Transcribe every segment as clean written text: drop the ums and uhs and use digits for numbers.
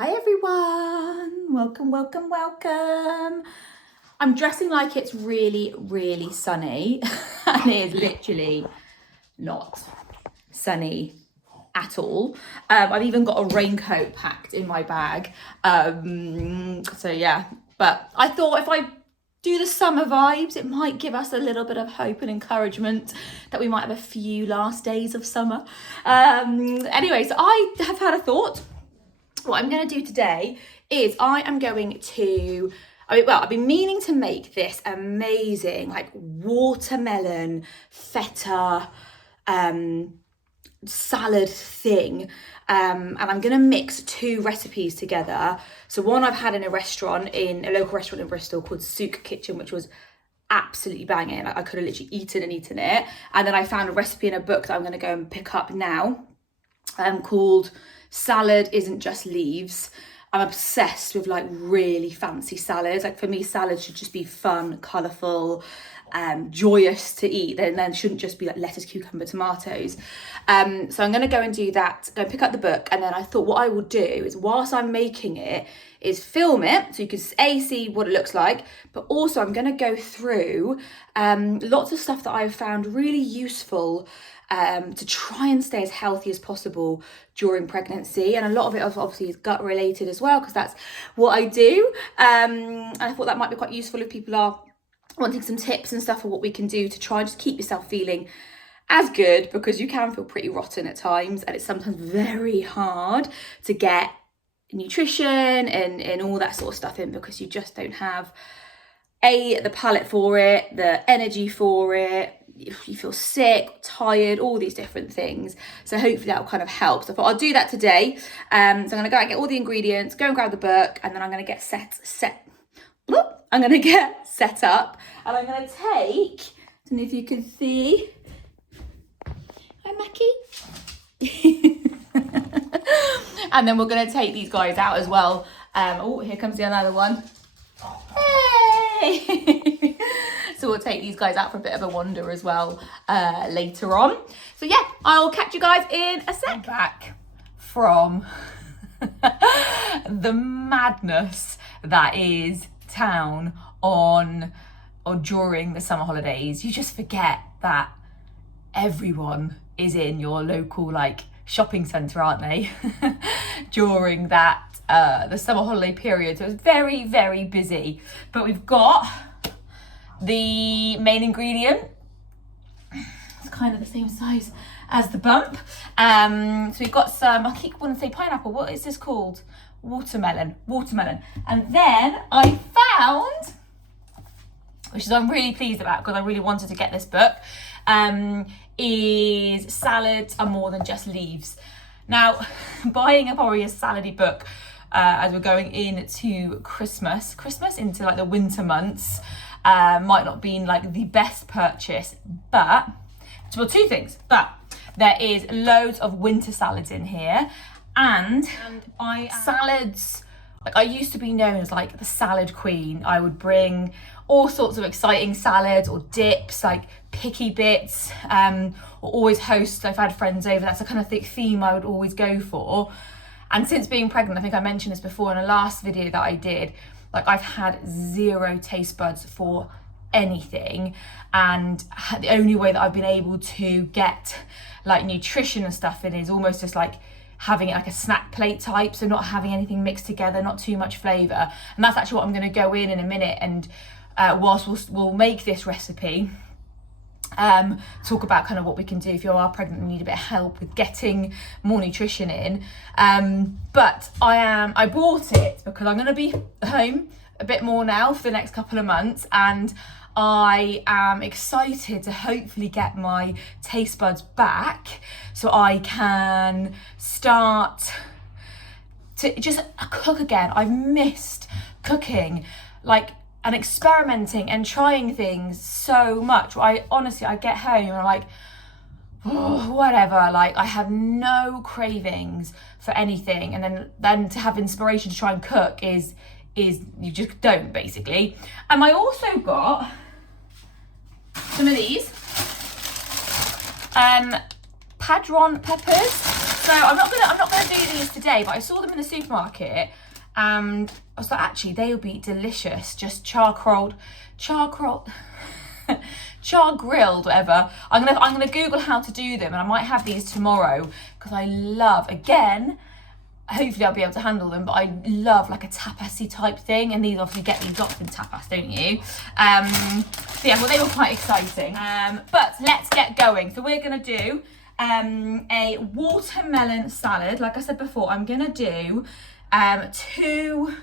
Hi everyone, welcome. I'm dressing like it's really sunny and it is literally not sunny at all. I've even got a raincoat packed in my bag. So yeah, but I thought if I do the summer vibes, it might give us a little bit of hope and encouragement that we might have a few last days of summer. Anyway, so I have had a thought. What I'm going to do today is I've been meaning to make this amazing like watermelon feta salad thing, and I'm going to mix two recipes together. So one I've had in a local restaurant in Bristol called Souk Kitchen, which was absolutely banging. I could have literally eaten it. And then I found a recipe in a book that I'm going to go and pick up now, called Salad Isn't Just Leaves. I'm obsessed with like really fancy salads. Like for me, salads should just be fun, colourful, joyous to eat. Then shouldn't just be like lettuce, cucumber, tomatoes. So I'm going to go and do that, go pick up the book, and then I thought what I will do is whilst I'm making it is film it so you can see what it looks like, but also I'm going to go through lots of stuff that I've found really useful to try and stay as healthy as possible during pregnancy. And a lot of it obviously is gut related as well, because that's what I do. And I thought that might be quite useful if people are wanting some tips and stuff for what we can do to try and just keep yourself feeling as good, because you can feel pretty rotten at times and it's sometimes very hard to get nutrition and all that sort of stuff in, because you just don't have the palate for it, the energy for it. You feel sick, tired, all these different things. So hopefully that will kind of help. So I thought I'll do that today. So I'm going to go and get all the ingredients, go and grab the book, and then I'm going to get set up. And I'm going to take, I don't know if you can see. Hi, Mackie. And then we're going to take these guys out as well. Oh, here comes the another one. Hey! So we'll take these guys out for a bit of a wander as well later on. So yeah, I'll catch you guys in a sec. Back from the madness that is town on or during the summer holidays. You just forget that everyone is in your local like shopping centre, aren't they? During that the summer holiday period. So it was very busy. But we've got the main ingredient. It's kind of the same size as the bump. So we've got some, I keep wanting to say pineapple. What is this called? Watermelon. And then I found, which is I'm really pleased about because I really wanted to get this book, is Salads Are More Than Just Leaves. Now, buying probably a salady book as we're going into Christmas into like the winter months, might not be like the best purchase, but, well, two things, but there is loads of winter salads in here, and salads, like I used to be known as like the salad queen. I would bring all sorts of exciting salads or dips, like picky bits, or always host, I've had friends over, that's the kind of theme I would always go for. And since being pregnant, I think I mentioned this before in a last video that I did, like I've had zero taste buds for anything, and the only way that I've been able to get like nutrition and stuff in is almost just like having it like a snack plate type, so not having anything mixed together, not too much flavour. And that's actually what I'm going to go in a minute, and whilst we'll make this recipe, talk about kind of what we can do if you are pregnant and need a bit of help with getting more nutrition in. But I bought it because I'm going to be home a bit more now for the next couple of months, and I am excited to hopefully get my taste buds back so I can start to just cook again. I've missed cooking, like, and experimenting and trying things so much. I get home and I'm like, oh, whatever, like I have no cravings for anything, and then to have inspiration to try and cook is you just don't, basically. And I also got some of these padron peppers. So I'm not gonna do these today, but I saw them in the supermarket and I was like, actually, they would be delicious. Just char grilled, whatever. I'm gonna Google how to do them, and I might have these tomorrow because I love, again, hopefully I'll be able to handle them, but I love like a tapasy type thing, and these obviously get these lots in tapas, don't you? So yeah, well, they were quite exciting. But let's get going. So we're gonna do a watermelon salad. Like I said before, I'm gonna do 2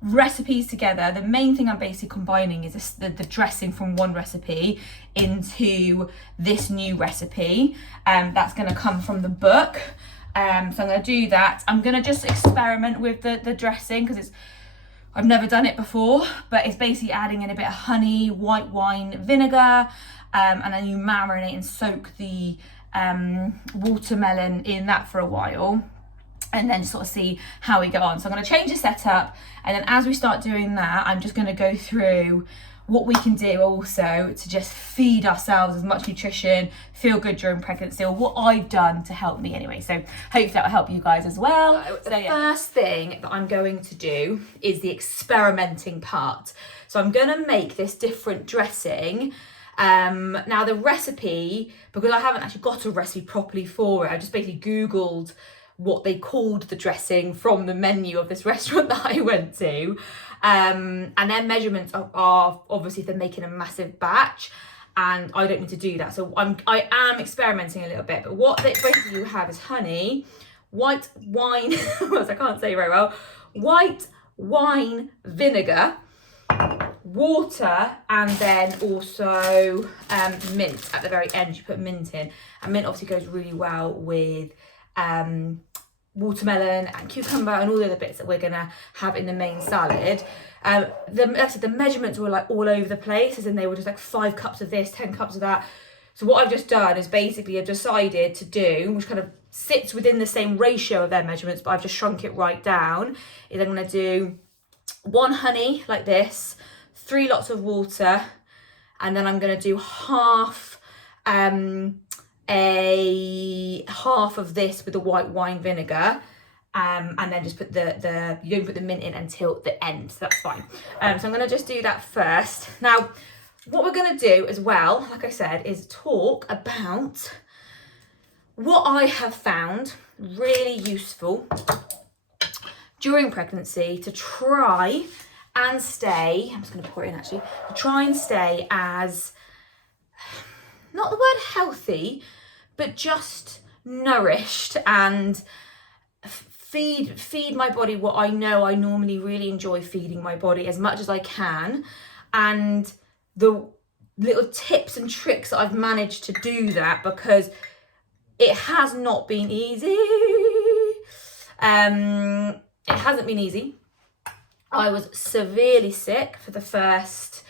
recipes together. The main thing I'm basically combining is the dressing from one recipe into this new recipe. That's gonna come from the book. So I'm going to do that. I'm going to just experiment with the dressing because I've never done it before, but it's basically adding in a bit of honey, white wine, vinegar, and then you marinate and soak the watermelon in that for a while, and then sort of see how we go on. So I'm going to change the setup, and then as we start doing that, I'm just going to go through what we can do also to just feed ourselves as much nutrition, feel good during pregnancy, or what I've done to help me anyway. So hopefully that will help you guys as well. So the first thing that I'm going to do is the experimenting part. So I'm going to make this different dressing. Now the recipe, because I haven't actually got a recipe properly for it, I just basically Googled what they called the dressing from the menu of this restaurant that I went to. And their measurements are obviously if they're making a massive batch, and I don't need to do that. So I am experimenting a little bit, but what they basically you have is honey, white wine, I can't say very well, white wine vinegar, water, and then also mint at the very end. You put mint in, and mint obviously goes really well with watermelon and cucumber and all the other bits that we're gonna have in the main salad. The measurements were like all over the place, as in they were just like 5 cups of this, 10 cups of that. So what I've just done is basically I've decided to do, which kind of sits within the same ratio of their measurements, but I've just shrunk it right down, is I'm gonna do 1 honey like this, 3 lots of water, and then I'm gonna do half of this with the white wine vinegar, and then just put you don't put the mint in until the end, so that's fine. So I'm going to just do that first. Now what we're going to do as well, like I said, is talk about what I have found really useful during pregnancy to try and stay, I'm just going to pour it in actually, to try and stay as, not the word healthy, but just nourished, and feed my body what I know I normally really enjoy feeding my body as much as I can, and the little tips and tricks that I've managed to do that, because it has not been easy. It hasn't been easy. I was severely sick for the first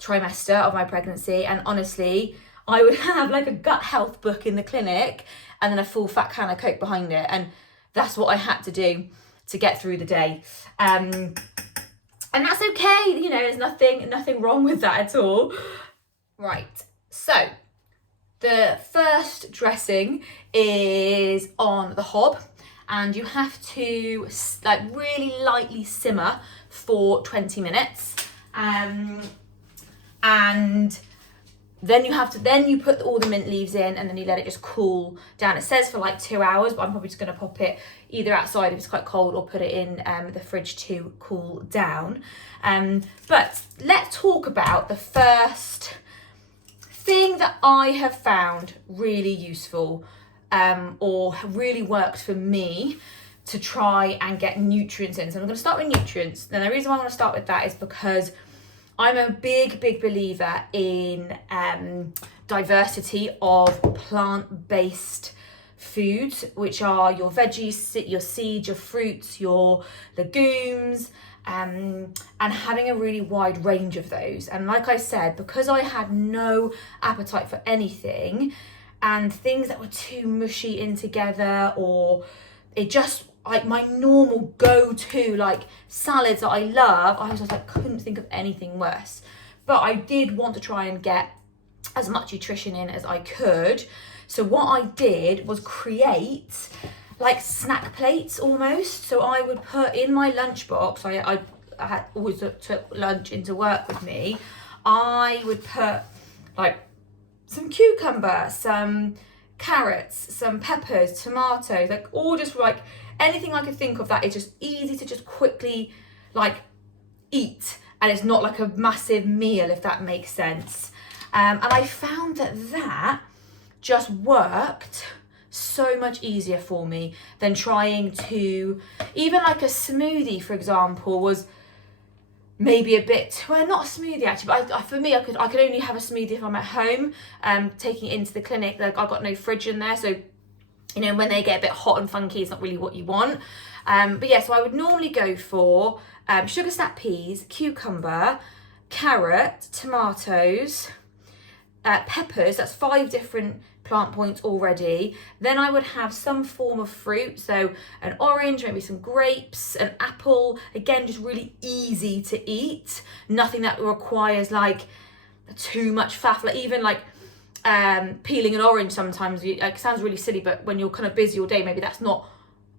trimester of my pregnancy, and honestly, I would have like a gut health book in the clinic and then a full fat can of Coke behind it, and that's what I had to do to get through the day. And that's okay, you know, there's nothing wrong with that at all. Right, so the first dressing is on the hob, and you have to like really lightly simmer for 20 minutes. And then you put all the mint leaves in, and then you let it just cool down. It says for like 2 hours, but I'm probably just going to pop it either outside if it's quite cold, or put it in the fridge to cool down. But let's talk about the first thing that I have found really useful, or really worked for me to try and get nutrients in. So I'm going to start with nutrients. And the reason why I want to start with that is because I'm a big believer in diversity of plant-based foods, which are your veggies, your seeds, your fruits, your legumes, and having a really wide range of those. And like I said, because I had no appetite for anything, and things that were too mushy in together, or it just like my normal go-to like salads that I love, I was just like couldn't think of anything worse. But I did want to try and get as much nutrition in as I could. So what I did was create like snack plates almost. So I would put in my lunchbox, I had always took lunch into work with me. I would put like some cucumber, some carrots, some peppers, tomatoes, like all just like anything I could think of that is just easy to just quickly like eat, and it's not like a massive meal, if that makes sense. And I found that just worked so much easier for me than trying to, even like a smoothie, for example, was maybe a bit, well, not a smoothie actually, but for me, I could only have a smoothie if I'm at home. Taking it into the clinic, like I've got no fridge in there, so you know, when they get a bit hot and funky, it's not really what you want. But yeah, so I would normally go for sugar snap peas, cucumber, carrot, tomatoes, peppers. That's 5 different plant points already. Then I would have some form of fruit, so an orange, maybe some grapes, an apple. Again, just really easy to eat. Nothing that requires like too much faff. Like even like peeling an orange sometimes, it sounds really silly, but when you're kind of busy all day, maybe that's not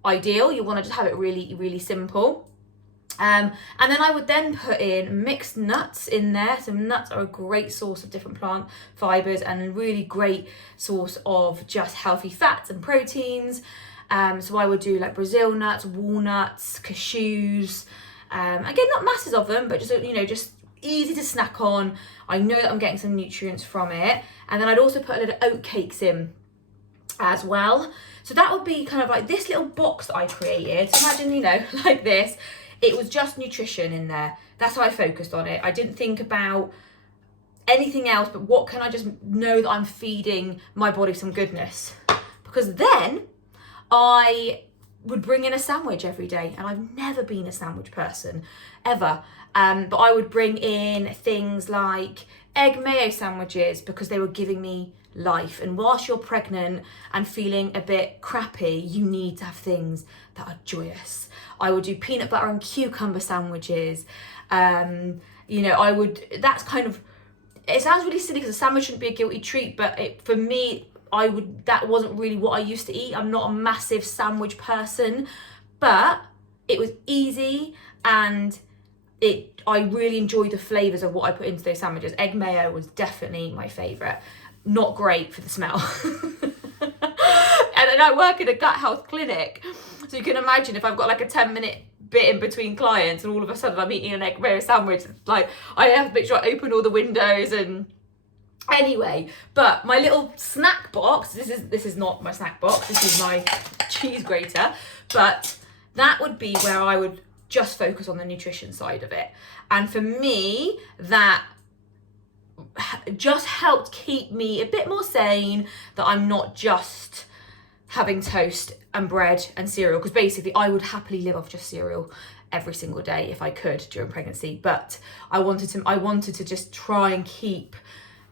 ideal. You want to just have it really, really simple. And then I would then put in mixed nuts in there. So nuts are a great source of different plant fibres and a really great source of just healthy fats and proteins. So I would do like Brazil nuts, walnuts, cashews. Again, not masses of them, but just, you know, just easy to snack on. I know that I'm getting some nutrients from it. And then I'd also put a little oat cakes in as well. So that would be kind of like this little box that I created. So imagine, you know, like this. It was just nutrition in there. That's how I focused on it. I didn't think about anything else, but what can I just know that I'm feeding my body some goodness? Because then I would bring in a sandwich every day, and I've never been a sandwich person ever. But I would bring in things like egg mayo sandwiches because they were giving me life. And whilst you're pregnant and feeling a bit crappy, you need to have things that are joyous. I would do peanut butter and cucumber sandwiches. You know, that's kind of, it sounds really silly because a sandwich shouldn't be a guilty treat, but for me, that wasn't really what I used to eat. I'm not a massive sandwich person, but it was easy, and I really enjoyed the flavours of what I put into those sandwiches. Egg mayo was definitely my favourite. Not great for the smell. And then I work in a gut health clinic, so you can imagine if I've got like a 10-minute bit in between clients and all of a sudden I'm eating an egg mayo sandwich, like I have to make sure I open all the windows. And anyway, but my little snack box, this is not my snack box, this is my cheese grater, but that would be where I would just focus on the nutrition side of it. And for me, that just helped keep me a bit more sane, that I'm not just having toast and bread and cereal, because basically I would happily live off just cereal every single day if I could during pregnancy, but I wanted to just try and keep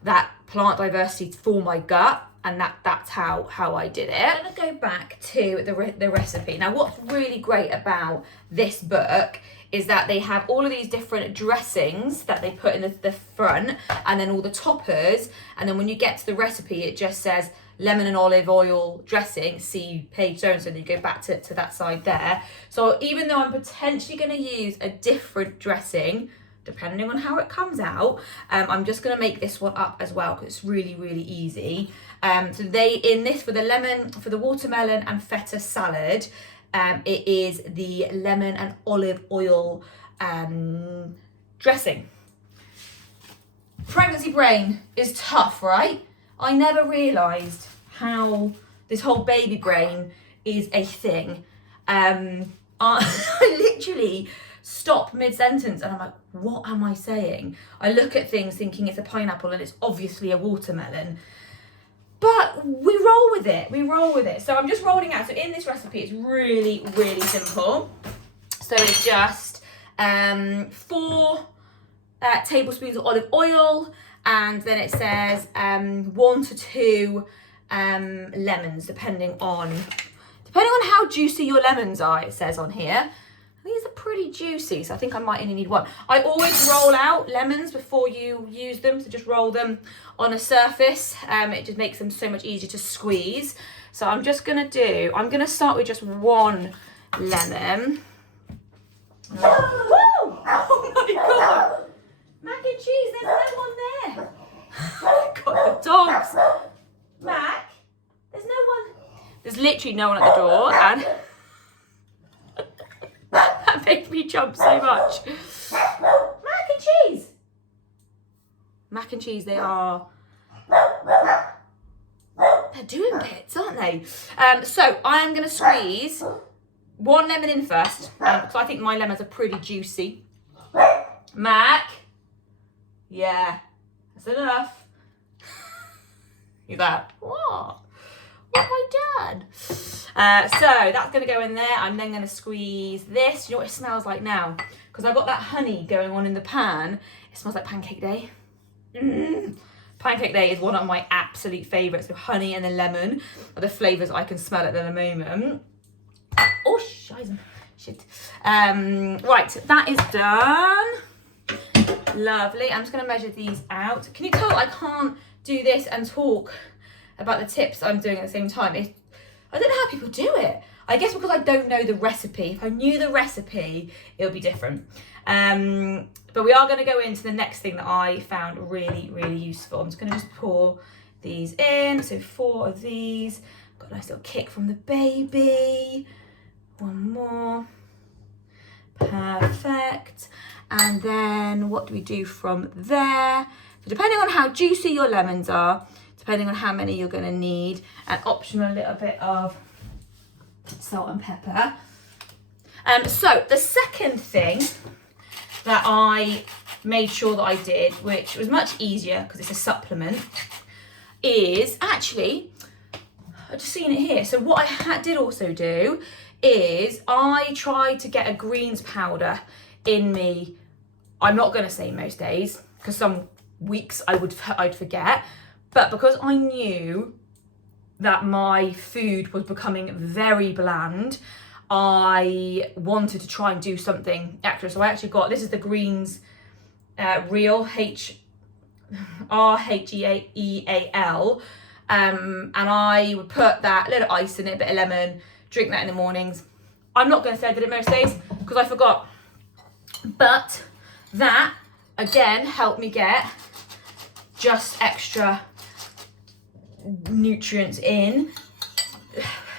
that plant diversity for my gut, and that's how I did it. I'm gonna go back to the recipe. Now, what's really great about this book is that they have all of these different dressings that they put in the front, and then all the toppers, and then when you get to the recipe, it just says lemon and olive oil dressing, see page so and so, then you go back to that side there. So even though I'm potentially going to use a different dressing, depending on how it comes out, I'm just going to make this one up as well, because it's really, really easy. So for the watermelon and feta salad, it is the lemon and olive oil dressing. Pregnancy brain is tough, right? I never realised how this whole baby brain is a thing. I literally stop mid-sentence and I'm like, what am I saying? I look at things thinking it's a pineapple and it's obviously a watermelon. But we roll with it. So I'm just rolling out. So in this recipe, it's really, really simple. So it's just 4 tablespoons of olive oil, and then it says 1 to 2 lemons, depending on how juicy your lemons are, it says on here. These are pretty juicy, so I think I might only need 1. I always roll out lemons before you use them, so just roll them on a surface. It just makes them so much easier to squeeze. So I'm going to start with just one lemon. Woo! Oh my God. Mac and cheese, there's no one there. God, the dogs. Mac, there's no one. There's literally no one at the door, and that made me jump so much. Mac and cheese. Mac and cheese, they are. They're doing bits, aren't they? So I'm going to squeeze one lemon in first, because I think my lemons are pretty juicy. Mac. Yeah, that's enough. He's like, what? What have I done? So that's going to go in there. I'm then going to squeeze this. You know what it smells like now? Because I've got that honey going on in the pan. It smells like Pancake Day. Pancake Day is one of my absolute favourites. So honey and the lemon are the flavours I can smell at the moment. Oh, shit. Right, that is done. Lovely. I'm just going to measure these out. Can you tell I can't do this and talk about the tips I'm doing at the same time? I don't know how people do it. I guess because I don't know the recipe. If I knew the recipe, it would be different. But we are going to go into the next thing that I found really, really useful. I'm just going to just pour these in. So 4 of these. Got a nice little kick from the baby. One more. Perfect. And then what do we do from there? So depending on how juicy your lemons are, depending on how many you're going to need, and optional a little bit of salt and pepper. So the second thing that I made sure that I did, which was much easier because it's a supplement, is actually, I've just seen it here. So what I did also do is I tried to get a greens powder in me. I'm not going to say most days, because some weeks I'd forget, but because I knew that my food was becoming very bland, I wanted to try and do something extra. So I actually got, this is the Greens Real, RHEAL, and I would put that, a little ice in it, a bit of lemon, drink that in the mornings. I'm not going to say I did it most days because I forgot, but that again helped me get just extra nutrients in.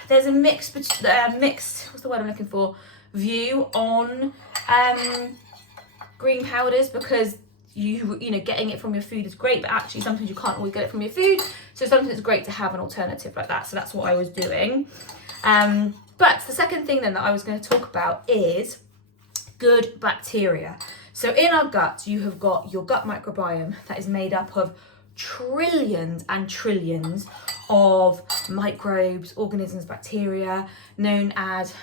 There's a mixed, what's the word I'm looking for, view on green powders, because you know, getting it from your food is great, but actually sometimes you can't always get it from your food. So sometimes it's great to have an alternative like that. So that's what I was doing. But the second thing then that I was going to talk about is good bacteria. So in our gut, you have got your gut microbiome that is made up of trillions and trillions of microbes, organisms, bacteria, known as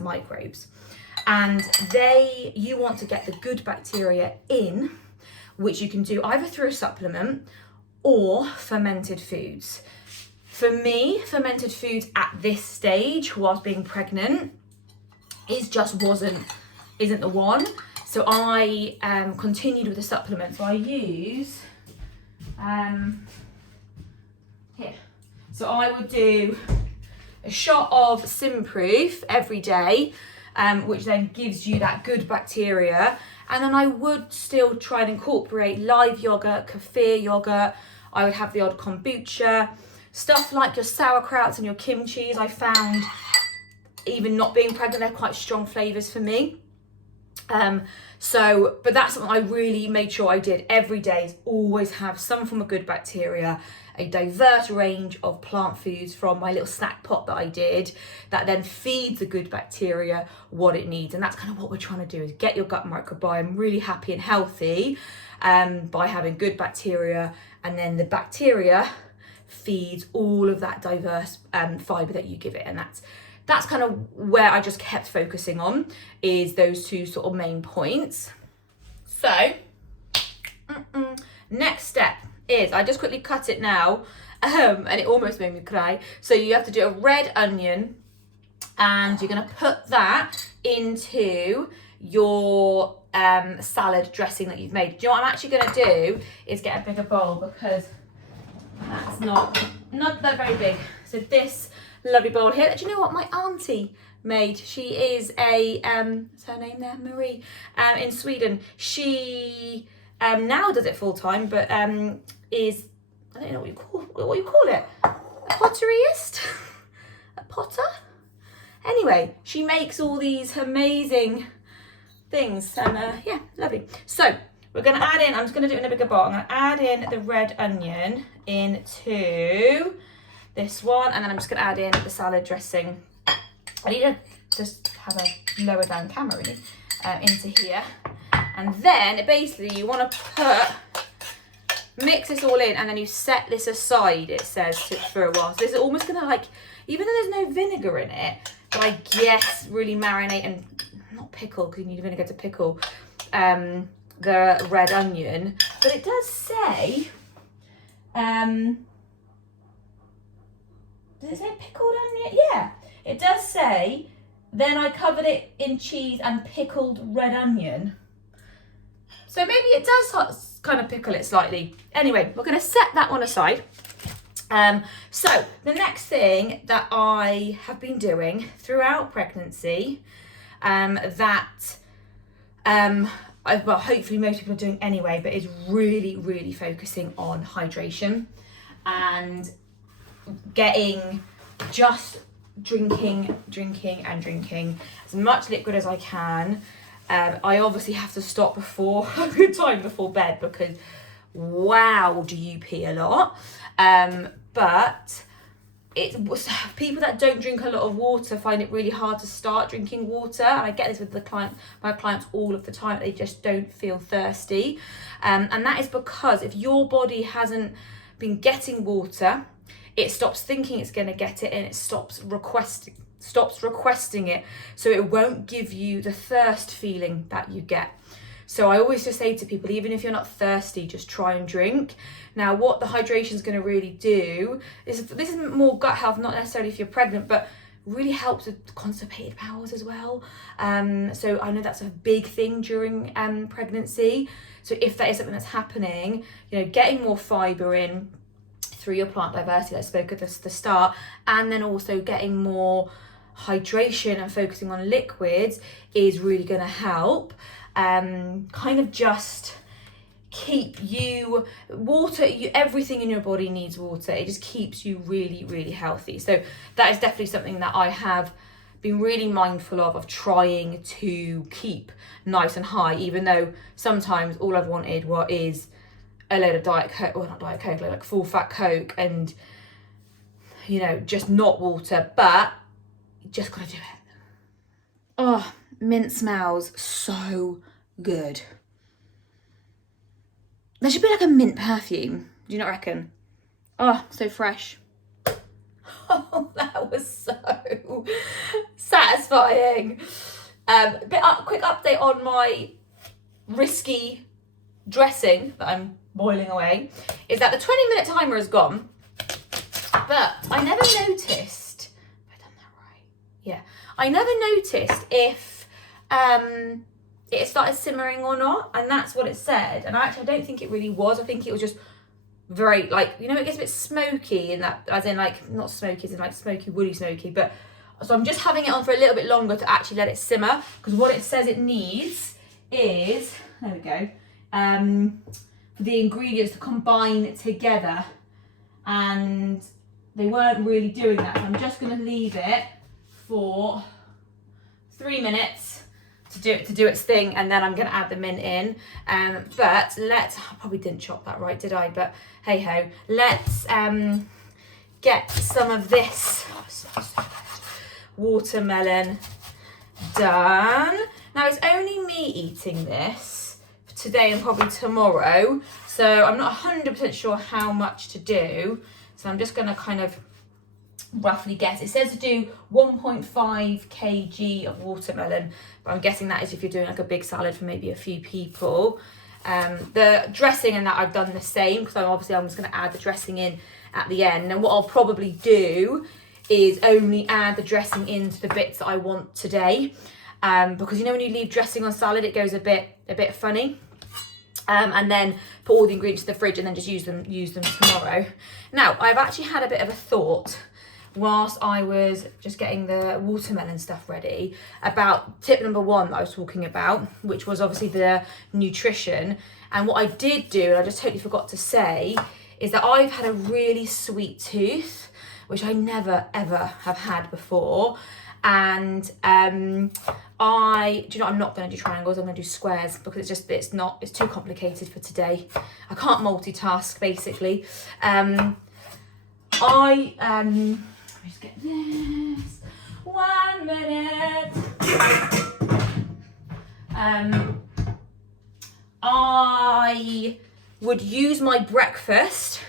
microbes. And you want to get the good bacteria in, which you can do either through a supplement or fermented foods. For me, fermented foods at this stage, whilst being pregnant, isn't the one. So I continued with the supplement. So I use here. So I would do a shot of Simproof every day, which then gives you that good bacteria. And then I would still try and incorporate live yogurt, kefir yogurt. I would have the odd kombucha, stuff like your sauerkrauts and your kimchis. I found, even not being pregnant, they're quite strong flavors for me. But that's something I really made sure I did every day, is always have some form of good bacteria, a diverse range of plant foods from my little snack pot that I did, that then feeds the good bacteria what it needs. And that's kind of what we're trying to do, is get your gut microbiome really happy and healthy by having good bacteria, and then the bacteria feeds all of that diverse fibre that you give it. And that's kind of where I just kept focusing on, is those two sort of main points. So, next step is, I just quickly cut it now, and it almost made me cry. So you have to do a red onion, and you're gonna put that into your salad dressing that you've made. Do you know what I'm actually gonna do is get a bigger bowl, because that's not that very big. So this lovely bowl here, do you know what my auntie made? She is a, what's her name there? Marie, in Sweden. She now does it full time, but is, I don't know what you call it, a potteryist? A potter? Anyway, she makes all these amazing things, and yeah, lovely. So we're going to add in, I'm just going to do it in a bigger bowl. I'm going to add in the red onion into this one, and then I'm just going to add in the salad dressing. I need to just have a lower down camera really, into here. And then basically you want to mix this all in, and then you set this aside, it says, for a while. So this is almost going to, like, even though there's no vinegar in it, but I guess really marinate and not pickle, because you need vinegar to pickle the red onion. But it does say, does it say pickled onion? Yeah, it does say, then I covered it in cheese and pickled red onion. So maybe it does kind of pickle it slightly. Anyway, we're going to set that one aside. So the next thing that I have been doing throughout pregnancy, well, hopefully most people are doing anyway, but is really, really focusing on hydration and getting just drinking as much liquid as I can. I obviously have to stop before a good time before bed, because wow, do you pee a lot. But it was, people that don't drink a lot of water find it really hard to start drinking water. And I get this with my clients all of the time. They just don't feel thirsty. And that is because if your body hasn't been getting water, it stops thinking it's going to get it, and it stops requesting it. So it won't give you the thirst feeling that you get. So I always just say to people, even if you're not thirsty, just try and drink. Now, what the hydration is going to really do is, this is more gut health, not necessarily if you're pregnant, but really helps with constipated bowels as well. So I know that's a big thing during pregnancy. So if that is something that's happening, getting more fibre in through your plant diversity that I spoke at the start, and then also getting more hydration and focusing on liquids is really going to help. Kind of just keep you everything in your body needs water. It just keeps you really, really healthy. So that is definitely something that I have been really mindful of trying to keep nice and high, even though sometimes all I've wanted is a load of Diet Coke, well, not Diet Coke, like full fat Coke, and just not water, but you just gotta do it. Oh, mint smells so good. There should be like a mint perfume. Do you not reckon? Oh, so fresh. Oh, that was so satisfying. Quick update on my risky dressing that I'm boiling away is that the 20-minute timer is gone, but I never noticed. Have I done that right? Yeah, I never noticed if it started simmering or not, and that's what it said. And I don't think it really was. I think it was just very, like, it gets a bit smoky, in that, as in, like, not smoky as in like smoky, woody smoky, but so I'm just having it on for a little bit longer to actually let it simmer, because what it says it needs is, there we go, for the ingredients to combine together, and they weren't really doing that. So I'm just going to leave it for 3 minutes to do its thing, and then I'm going to add the mint in. But I probably didn't chop that right, did I? But hey ho, let's get some of this watermelon done. Now, it's only me eating this today and probably tomorrow, so I'm not 100% sure how much to do. So I'm just going to kind of roughly guess. It says to do 1.5 kg of watermelon, but I'm guessing that is if you're doing like a big salad for maybe a few people. The dressing and that I've done the same, because I'm just going to add the dressing in at the end. And what I'll probably do is only add the dressing into the bits that I want today, because when you leave dressing on salad, it goes a bit funny. And then put all the ingredients in the fridge and then just use them tomorrow. Now, I've actually had a bit of a thought whilst I was just getting the watermelon stuff ready, about tip number 1 that I was talking about, which was obviously the nutrition. And what I did do, and I just totally forgot to say, is that I've had a really sweet tooth, which I never ever have had before. And do you know, I'm not going to do triangles, I'm going to do squares, because it's too complicated for today. I can't multitask, basically. Let me just get this. 1 minute. I would use my breakfast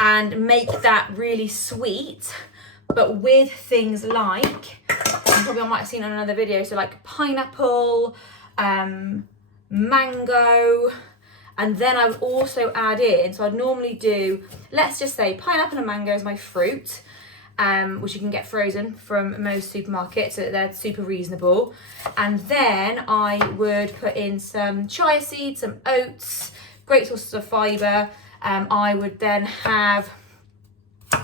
and make that really sweet, but with things like, probably I might have seen on another video, so like pineapple, mango, and then I would also add in, so I'd normally do, let's just say pineapple and mango is my fruit, which you can get frozen from most supermarkets, so they're super reasonable. And then I would put in some chia seeds, some oats, great sources of fibre. I would then have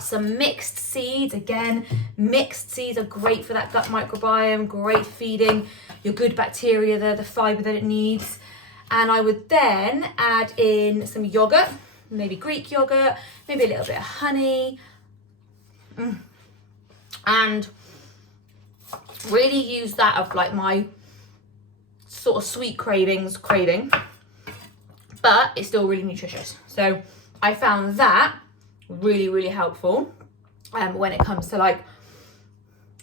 some mixed seeds. Again, mixed seeds are great for that gut microbiome, great for feeding your good bacteria the fibre that it needs. And I would then add in some yogurt, maybe Greek yogurt, maybe a little bit of honey, and really use that of like my sort of sweet craving, but it's still really nutritious. So I found that really, really helpful when it comes to like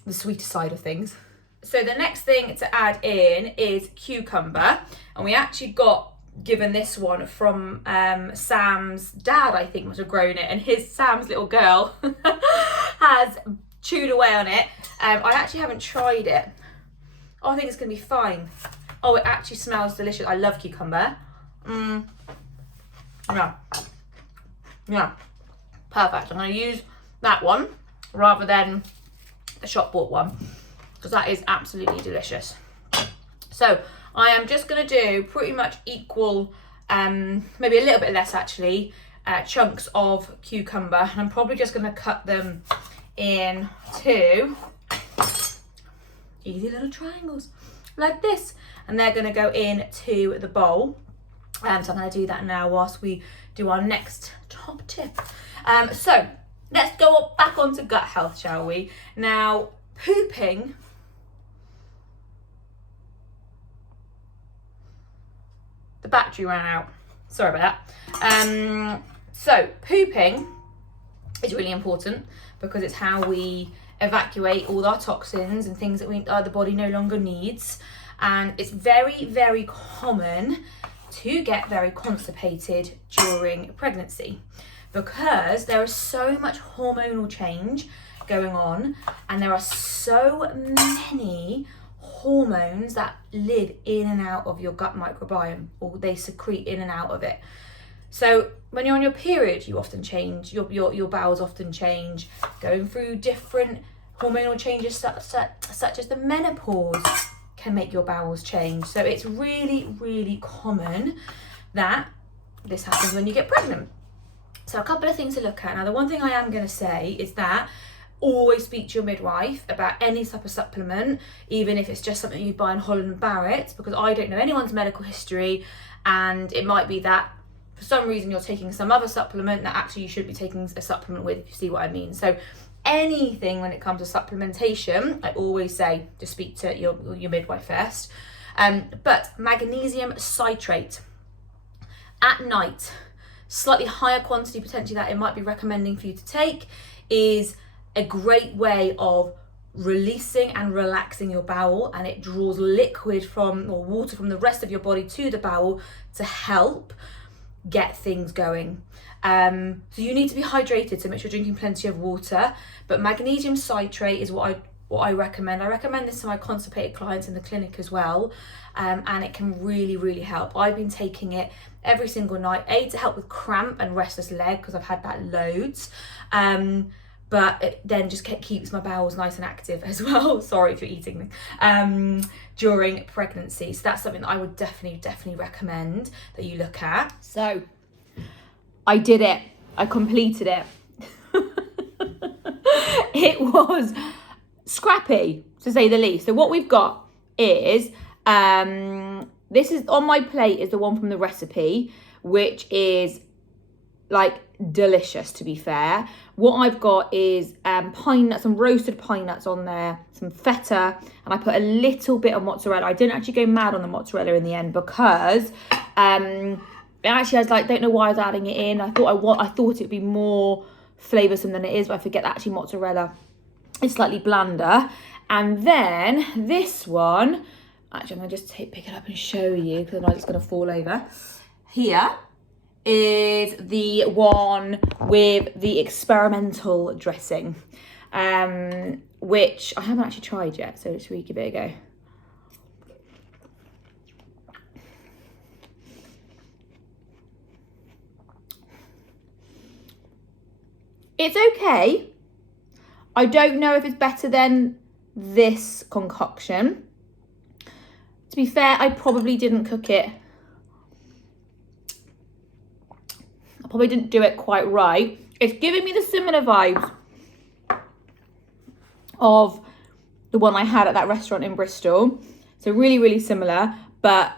the sweeter side of things. So the next thing to add in is cucumber, and we actually got given this one from Sam's dad, I think, must have grown it, and Sam's little girl has chewed away on it. I actually haven't tried it. Oh, I think it's gonna be fine. Oh, it actually smells delicious. I love cucumber. Yeah, perfect. I'm gonna use that one rather than the shop bought one, because that is absolutely delicious. So I am just going to do pretty much equal, maybe a little bit less actually, chunks of cucumber, and I'm probably just going to cut them into easy little triangles like this, and they're going to go into the bowl. So I'm going to do that now whilst we do our next top tip. So let's go back onto gut health, shall we? Now, pooping the battery ran out. Sorry about that. So pooping is really important because it's how we evacuate all our toxins and things that the body no longer needs. And it's very, very common to get very constipated during pregnancy because there is so much hormonal change going on, and there are so many hormones that live in and out of your gut microbiome, or they secrete in and out of it. So when you're on your period, you often change, your bowels often change, going through different hormonal changes such as the menopause can make your bowels change. So it's really, really common that this happens when you get pregnant. So a couple of things to look at. Now, the one thing I am going to say is that always speak to your midwife about any type of supplement, even if it's just something you buy in Holland & Barrett, because I don't know anyone's medical history, and it might be that for some reason you're taking some other supplement that actually you should be taking a supplement with, if you see what I mean. So anything when it comes to supplementation, I always say to speak to your midwife first. But magnesium citrate at night, slightly higher quantity potentially that it might be recommending for you to take, is a great way of releasing and relaxing your bowel, and it draws liquid or water from the rest of your body to the bowel to help get things going. So you need to be hydrated, so make sure you're drinking plenty of water. But magnesium citrate is what I recommend. I recommend this to my constipated clients in the clinic as well, and it can really, really help. I've been taking it every single night, to help with cramp and restless leg, because I've had that loads. But it then just keeps my bowels nice and active as well. Sorry if you're eating during pregnancy. So that's something that I would definitely recommend that you look at. So I did it. I completed it. it was scrappy, to say the least. So what we've got is, this is on my plate, is the one from the recipe, which is like delicious, to be fair. What I've got is pine nuts, some roasted pine nuts on there, some feta, and I put a little bit of mozzarella. I didn't actually go mad on the mozzarella in the end because actually I was like, don't know why I was adding it in. I thought it'd be more flavoursome than it is, but I forget that actually mozzarella is slightly blander. And then this one, actually I'm gonna just pick it up and show you because otherwise it's gonna fall over. Here is the one with the experimental dressing, which I haven't actually tried yet, so let's really give it a go. It's okay. I don't know if it's better than this concoction. To be fair, I probably didn't cook it. I probably didn't do it quite right. It's giving me the similar vibes of the one I had at that restaurant in Bristol. So really, really similar, but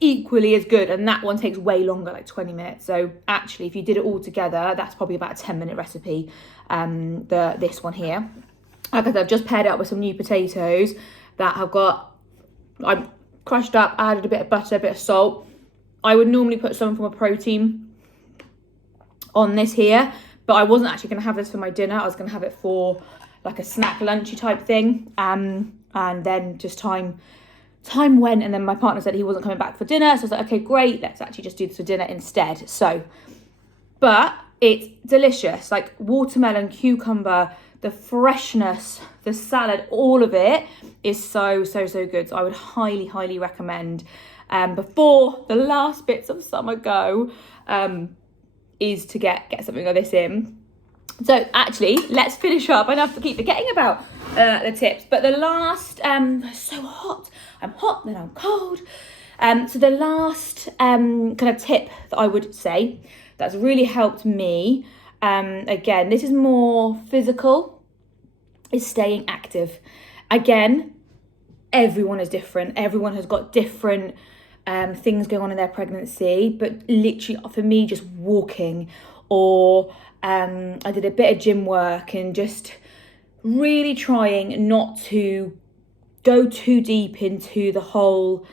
equally as good. And that one takes way longer, like 20 minutes. So actually, if you did it all together, that's probably about a 10-minute recipe. This one here. Like I said, I've just paired it up with some new potatoes that I've crushed up, added a bit of butter, a bit of salt. I would normally put some from a protein on this here, but I wasn't actually going to have this for my dinner. I was going to have it for like a snack lunchy type thing. And then just time went, and then my partner said he wasn't coming back for dinner. So I was like, okay, great. Let's actually just do this for dinner instead. So, but it's delicious. Like watermelon, cucumber, the freshness, the salad, all of it is so, so, so good. So I would highly, highly recommend, before the last bits of summer go, is to get something like this in. So actually, let's finish up. I know I keep forgetting about the tips, but the last, so hot. I'm hot, then I'm cold. So the last kind of tip that I would say that's really helped me, again, this is more physical, is staying active. Again, everyone is different. Everyone has got different things going on in their pregnancy, but literally for me, just walking, or I did a bit of gym work, and just really trying not to go too deep into the whole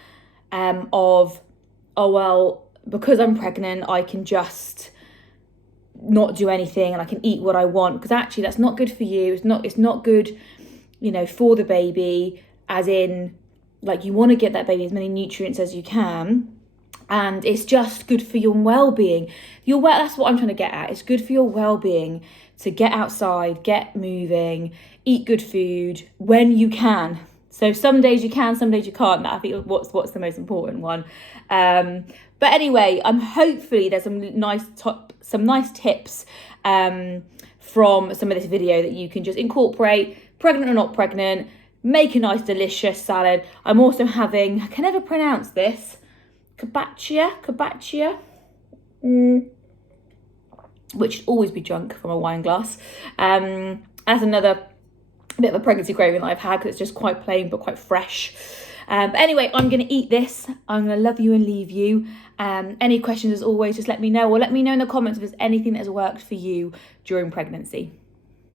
of, oh well, because I'm pregnant I can just not do anything and I can eat what I want, because actually that's not good for you. It's not good, you know, for the baby, as in, like, you want to get that baby as many nutrients as you can, and it's just good for your well-being. That's what I'm trying to get at. It's good for your well-being to get outside, get moving, eat good food when you can. So some days you can, some days you can't. That I think what's the most important one. But anyway, hopefully there's some nice tips from some of this video that you can just incorporate, pregnant or not pregnant. Make a nice delicious salad. I'm also having, I can never pronounce this, Cabaccia, which should always be drunk from a wine glass. That's another bit of a pregnancy craving that I've had, because it's just quite plain but quite fresh. But anyway, I'm going to eat this. I'm going to love you and leave you. Any questions, as always, just let me know, or let me know in the comments if there's anything that has worked for you during pregnancy.